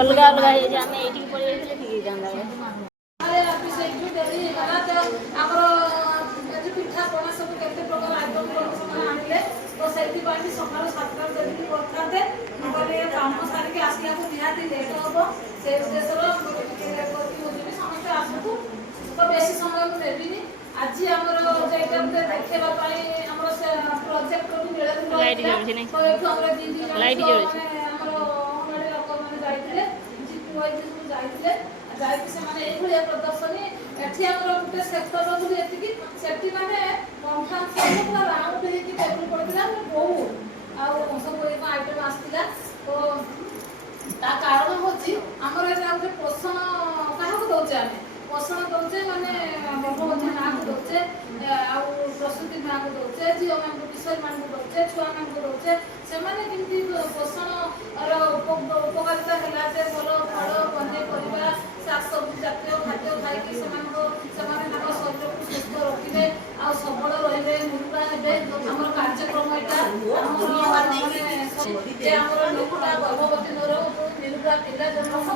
अलग अलग आम ये पड़े ठीक पिठा पणा सब केते प्रकार आइटम आनिले तो सेति बाकी सकाळ 7टा जदी करथाते मगले काम सारी के आसिया को निहाती लेट होबो से उद्देश्य रो लेट करती होबी समस्त आसतु तो बेसी समय को देबिनी आज हमर जेटा मते देखेबा पाई हमर प्रोजेक्ट को मिले लाइट जळछि नै तो एठो हमर दीदी लाइट जळछि हमर ओनरे लोक माने जाइतिले जीपी वाइज को जाइतिले जाइति से माने एई भलिया प्रदर्शनी एठी हमर गुटे सेक्टर रो बुली एतिकी सेफ्टी माने कॉन्फ्रेंस सब पूरा राउंड हे कि टेबल पड़तिला बहुत आ सब एक आइटम आस्तिला तो ता कारण होची हमर एटा गुटे पोषण काहा को दोचे आमे पोषण दोचे माने गर्भवती मां को दोचे आ प्रसूति मां को दोचे जीव मां को किशोर मां को दोचे छुआ मां को दोचे से माने किंती पोषण रो उपकारिता हला जे भलो फल पने परिबा शाक सब्जी जातीय खाद्य खाई कि समान को शरीर को सुस्थ रखिले आ सबल रहिबे निरुगा हेबे हमर कार्यक्रम एटा जे हमर लोकटा गर्भवती न रहू निरुगा पिला जन्म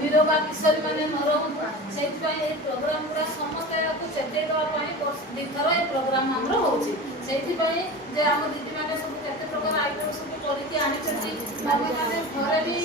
निरोगा किशोरी माने न रहू सेति पई ए प्रोग्राम पूरा समस्त को चेते दवा पई दिथर ए प्रोग्राम हमर होची सेति पई जे हम दीदी माने सब केते प्रकार आइटम सब करिके आनि छथि माने घरे भी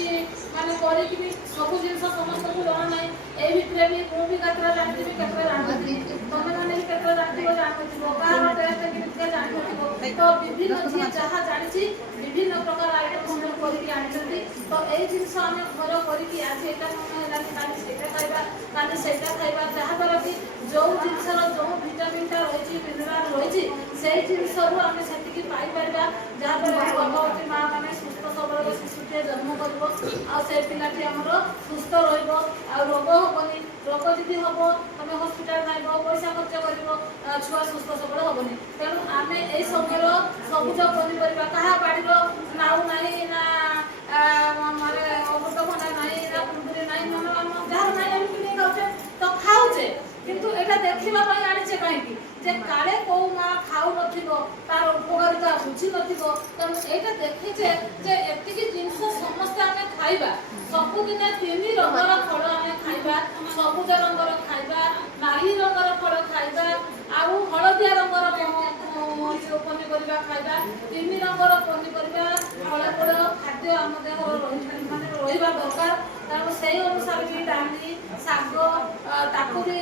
माने करिके भी सब जिंस समस्त को जणा नै ए भितरे भी को भी कतरा जानती भी कतरा जानती तमे माने भी कतरा जानती हो जानती बाहर टेस्ट के जानती तो विभिन्न जे जहा जानिछि विभिन्न प्रकार आइटम सब करिके आनि छथि तो ए जिंस हम घर करिके आज एटा मन होला कि काली सेटा खाइबा काली सेटा खाइबा जहा द्वारा कि जो जिंस रो जो विटामिन ता रहिछि मिनरल रहिछि सेही जिंस रो हम सेति की पाई परबा जहा द्वारा गर्भवती मां माने सुस्थ सबल शिशुटे जन्म करबो आ से पिलाटी हमरो सुस्थ रहइबो आ रोग होबनी रोग जदि होबो तमे हॉस्पिटल जाइबो पैसा खर्च करिवो छुआ सुस्थ सबल होबनी तेनु आमे एई समयर सबुज पनि परबा कहा बाडीरो नाउ नाही ना मारे अमृत भंडा नाही ना कुंदरी नाही मन हम जहा नाही हम किने खाउचे तो खाउचे किंतु एटा देखिबा पई आनिचे काहेकि जे काले को मा खाउ नथिबो तार उपकारिता बुझी नथिबो तम एटा देखिचे जे एतिकी जिंस समस्त आमे खाइबा सब दिन तीन रंगर फल आमे खाइबा सबुज रंगर खाइबा नाली रंगर फल खाइबा आउ हळदिया रंगर पनी परिबा खाइबा तीन रंगर पनी परिबा फल फल खाद्य आम देह माने रहिबा दरकार तार सेही अनुसार भी डाली साग ताकू भी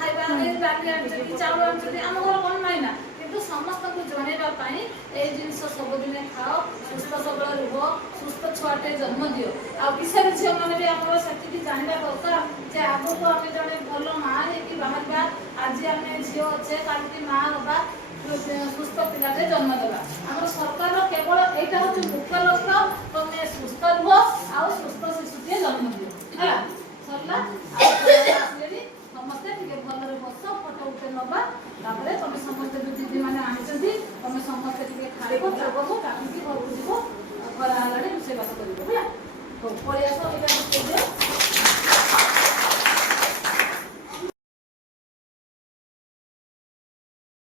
खाइबा ए डाली आनि चाउल आनि आम घर कोन नाही ना किंतु समस्त को जणेबा पाई ए जिंस सब दिन खाओ सुस्थ सबल रुह सुस्थ छुआटे जन्म दियो आ किशोर झियो माने भी हमर सेति जानिबा दरकार जे आगो को आमे जणे भलो मां हे कि बाहरबा आज आमे झियो अच्छे काली मां होबा सुस्थ पिलाटे जन्म देबा हमर सरकार केवल एटा होचे मुख्य लक्ष्य तमे सुस्थ रुह आ सुस्थ शिशुटे जन्म दियो हला सरला आसलेनी समस्त ठीक भलरे बस फोटो उठे नबा तापरे तमे समस्त दीदी माने आनिछथि तमे समस्त ठीक खाइबो जाबो काकी घर जीवो घर आलाडे से बात करिवो हला तो परियास एटा